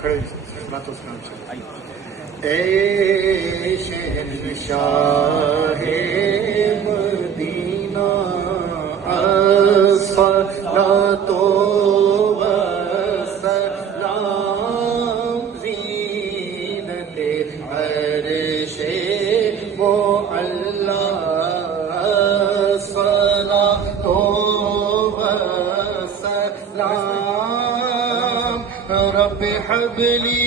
کھڑے باتوں سنانا چاہیے. اے شہنشاہ مدینہ الصلاۃ والسلام زینت عرش معلی الصلاۃ والسلام رب حب لی